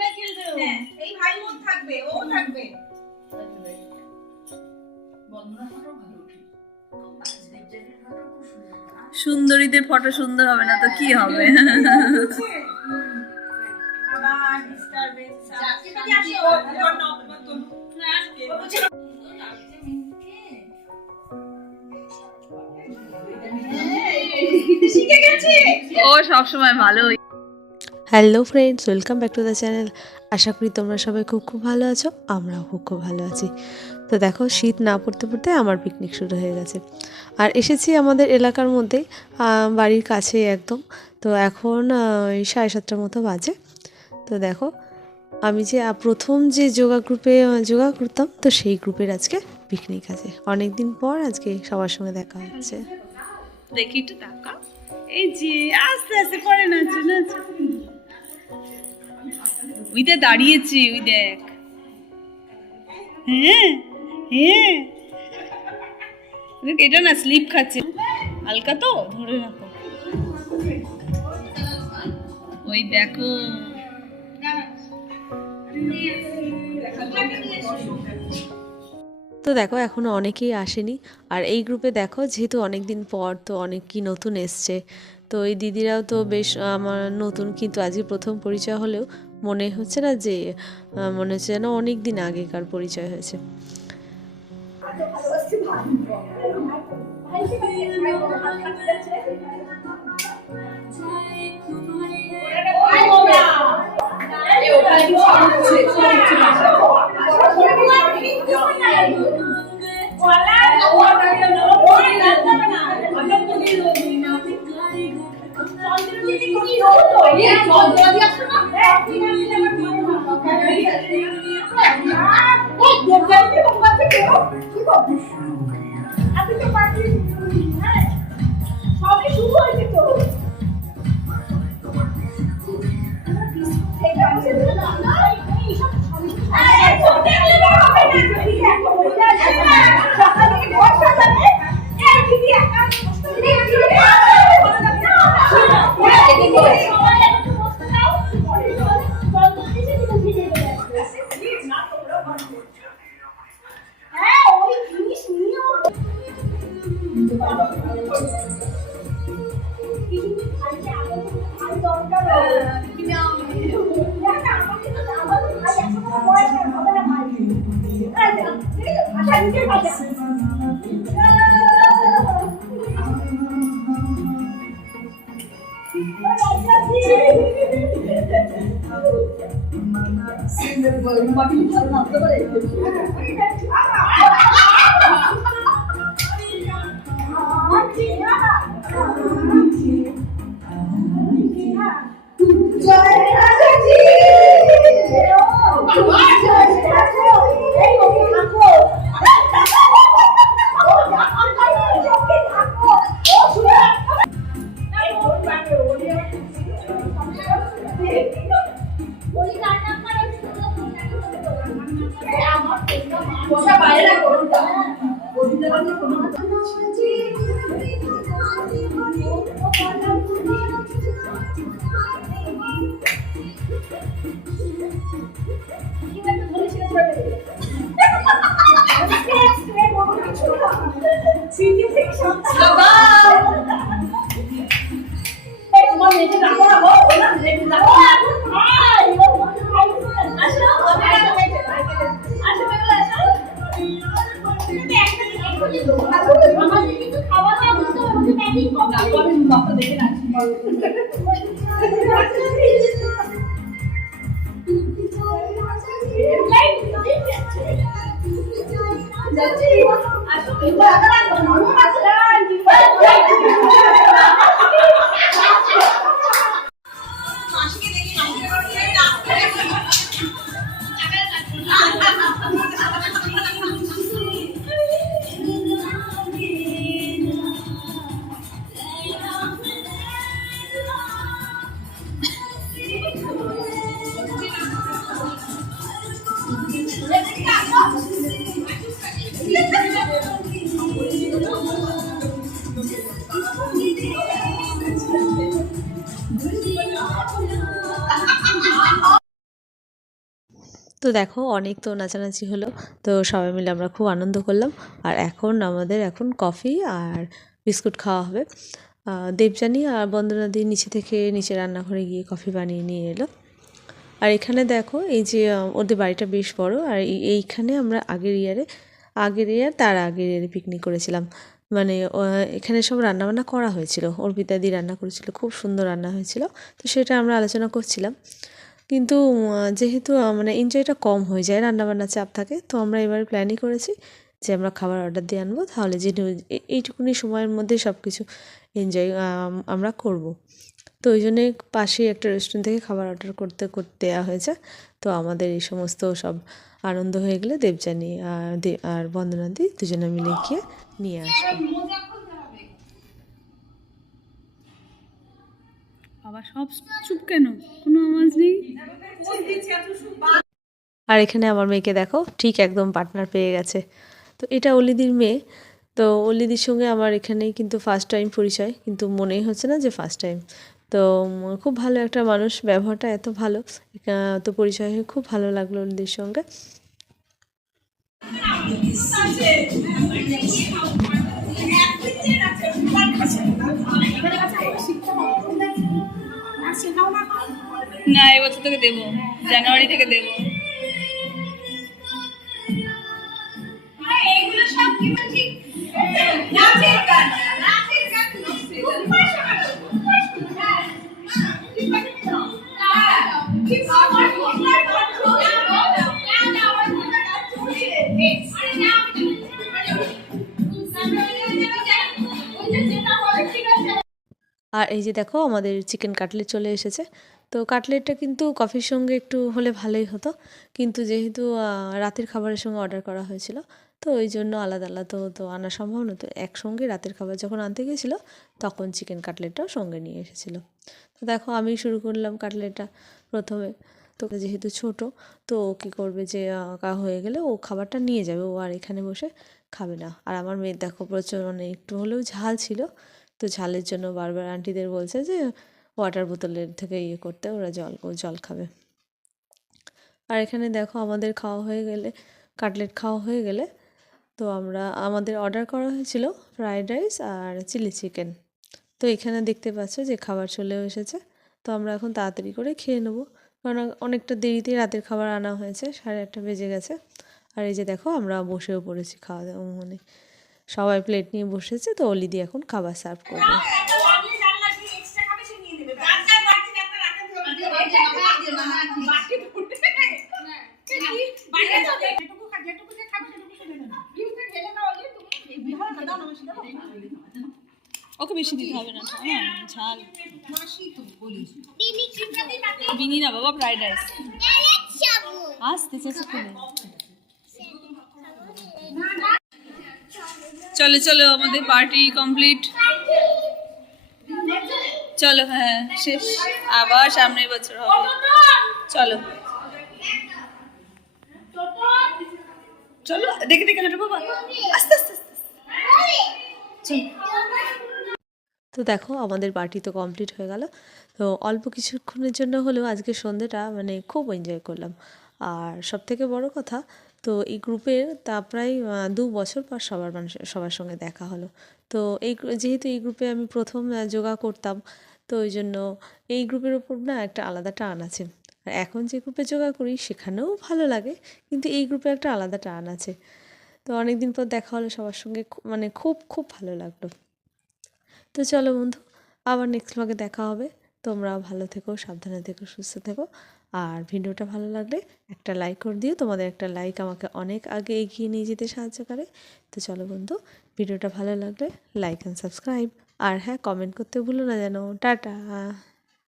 ভাই খেলবে। হ্যাঁ এই ভাই বোন থাকবে, ও থাকবে। সুন্দরীদের ফটো সুন্দর হবে না তো কি হবে? আবার ডিস্টারবেন্স আছে। শিখে গেছে ও সব সময় ভালো। Hello friends, welcome back to the channel. আশা করি তোমরা সবাই খুব ভালো আছো, আমরাও খুব ভালো আছি। তো দেখো, শীত না পড়তে পড়তে আমার পিকনিক শুরু হয়ে গেছে। আর এসেছি আমাদের এলাকার মধ্যেই, বাড়ির কাছেই একদম। তো এখন 7:30 মতো বাজে। তো দেখো, আমি যে প্রথম যে যোগা গ্রুপে যোগা করতাম, তো সেই গ্রুপের আজকে পিকনিক আছে। অনেক দিন পর আজকে সবার সঙ্গে দেখা হচ্ছে। দেখি একটু টাকা, এই যে আস্তে আস্তে করে নাচো নাচো। ওই দেখ দাঁড়িয়েছি, ওই দেখ। হ্যাঁ হ্যাঁ, দেখ এটা না স্লিপ খাচ্ছে হালকা, তো ধরে রাখো। ওই দেখো, তো দেখো এখনও অনেকেই আসেনি। আর এই গ্রুপে দেখো, যেহেতু অনেক দিন পর, তো অনেক কি নতুন এসছে। তো এই দিদিরাও তো বেশ আমার নতুন, কিন্তু আজকে প্রথম পরিচয় হলেও মনে হচ্ছে না যে, মনে হচ্ছে যেন অনেক দিন আগেকার পরিচয় হয়েছে। তো দেখো অনেক তো নাচানাচি হলো, তো সবাই মিলে আমরা খুব আনন্দ করলাম। আর আমাদের এখন কফি আর বিস্কুট খাওয়া হবে। দেবযানী আর বন্দনাদি নিচে রান্নাঘরে গিয়ে কফি বানিয়ে নিয়ে এলো। আর এখানে দেখো এই যে ওদের বাড়িটা বেশ বড়, আর এইখানে আমরা আগের ইয়ার তার আগের ইয়ারে পিকনিক করেছিলাম। মানে এখানে সব রান্নাবান্না করা হয়েছিল, অর্পিতাদি রান্না করেছিল, খুব সুন্দর রান্না হয়েছিল। তো সেটা আমরা আলোচনা করছিলাম, কিন্তু যেহেতু মানে এনজয়টা কম হয়ে যায়, রান্নাবান্নার চাপ থাকে, তো আমরা এবারে প্ল্যানই করেছি যে আমরা খাবার অর্ডার দিয়ে আনবো, তাহলে যে এইটুকুনি সময়ের মধ্যে সব কিছু এনজয় আমরা করব। তো ওই জন্যে পাশেই একটা রেস্টুরেন্ট থেকে খাবার অর্ডার করতে দেওয়া হয়েছে। তো আমাদের এই সমস্ত সব আনন্দ হয়ে গেলে দেবযানী আর বন্দনাদি দুজনে মিলে গিয়ে নিয়ে আসবে। আবার সব চুপ কেন, কোনো আওয়াজ নেই। আর এখানে আমার মেয়েকে দেখো ঠিক একদম পার্টনার পেয়ে গেছে। তো এটা অলিদির মেয়ে। তো অলিদির সঙ্গে আমার এখানেই কিন্তু ফার্স্ট টাইম পরিচয়, কিন্তু মনেই হচ্ছে না যে ফার্স্ট টাইম। তো খুব ভালো একটা মানুষ, ব্যবহারটা এত ভালো, তো পরিচয় হয়ে খুব ভালো লাগলো অলিদির সঙ্গে। না, এবছর থেকে দেবো, জানুয়ারি থেকে দেবো। আর এই যে দেখো আমাদের চিকেন কাটলেট চলে এসেছে। তো কাটলেটটা কিন্তু কফির সঙ্গে একটু হলে ভালোই হতো, কিন্তু যেহেতু রাতের খাবারের সঙ্গে অর্ডার করা হয়েছিল, তো ওই জন্য আলাদা আলাদা তো আনা সম্ভব না। তো একসঙ্গে রাতের খাবার যখন আনতে গেছিলো, তখন চিকেন কাটলেটটাও সঙ্গে নিয়ে এসেছিলো। তো দেখো আমি শুরু করলাম কাটলেটটা প্রথমে। তো যেহেতু ছোট, তো ও কী করবে যে হয়ে গেলে ও খাবারটা নিয়ে যাবে, ও আর এখানে বসে খাবে না। আর আমার মেয়ের দেখো প্রচুর মানে একটু হলেও ঝাল ছিল, তো ঝালের জন্য বারবার আন্টিদের বলছে যে ওয়াটার বোতলের থেকে করতে, ওরা জল খাবে। আর এখানে দেখো আমাদের কাটলেট খাওয়া হয়ে গেলে, তো আমাদের অর্ডার করা হয়েছিল ফ্রায়েড রাইস আর চিলি চিকেন। তো এখানে দেখতে পাচ্ছ যে খাবার চলেও এসেছে। তো আমরা এখন তাড়াতাড়ি করে খেয়ে নেবো, কারণ অনেকটা দেরিতে রাতের খাবার আনা হয়েছে, 1:30 বেজে গেছে। আর এই যে দেখো আমরা বসেও পড়েছি খাওয়া দাওয়া, মানে সবাই প্লেট নিয়ে বসেছে। তো অলিদি এখন খাবার সার্ভ করবে। ওকে বেশি দিতে হবে না, ঝাল। বিনি না বাবা, ফ্রাইড রাইস আসতে চেয়েছে। চলো চলো, আমাদের পার্টি কমপ্লিট। চলো, হ্যাঁ শেষ, আবার সামনের বছর হবে। চলো চলো, দেখে দেখে হাঁটো বাবা, আস্তে আস্তে আস্তে। তো দেখো আমাদের পার্টি তো কমপ্লিট হয়ে গেল। তো অল্প কিছুক্ষণের জন্য হলেও আজকে সন্ধ্যেটা মানে খুব এনজয় করলাম। আর সবথেকে বড় কথা, তো এই গ্রুপের তা প্রায় 2 বছর পর সবার সঙ্গে দেখা হলো। তো যেহেতু এই গ্রুপে আমি প্রথম যোগা করতাম, তো ওই জন্য এই গ্রুপের ওপর না একটা আলাদা টান আছে। আর এখন যে গ্রুপে যোগা করি সেখানেও ভালো লাগে, কিন্তু এই গ্রুপে একটা আলাদা টান আছে। তো অনেক দিন পর দেখা হলো সবার সঙ্গে, মানে খুব খুব ভালো লাগলো। তো চলো বন্ধু, আবার নেক্সট ব্লগে দেখা হবে। তোমরাও ভালো থেকো, সাবধানে থেকো, সুস্থ থেকো। আর ভিডিওটা ভালো লাগলে একটা লাইক করে দিও, তোমাদের একটা লাইক আমাকে অনেক আগে এগিয়ে নিয়ে যেতে সাহায্য করে। তো চলো বন্ধু, ভিডিওটা ভালো লাগলে লাইক অ্যান্ড সাবস্ক্রাইব, আর হ্যাঁ কমেন্ট করতে ভুলো না যেন। টাটা।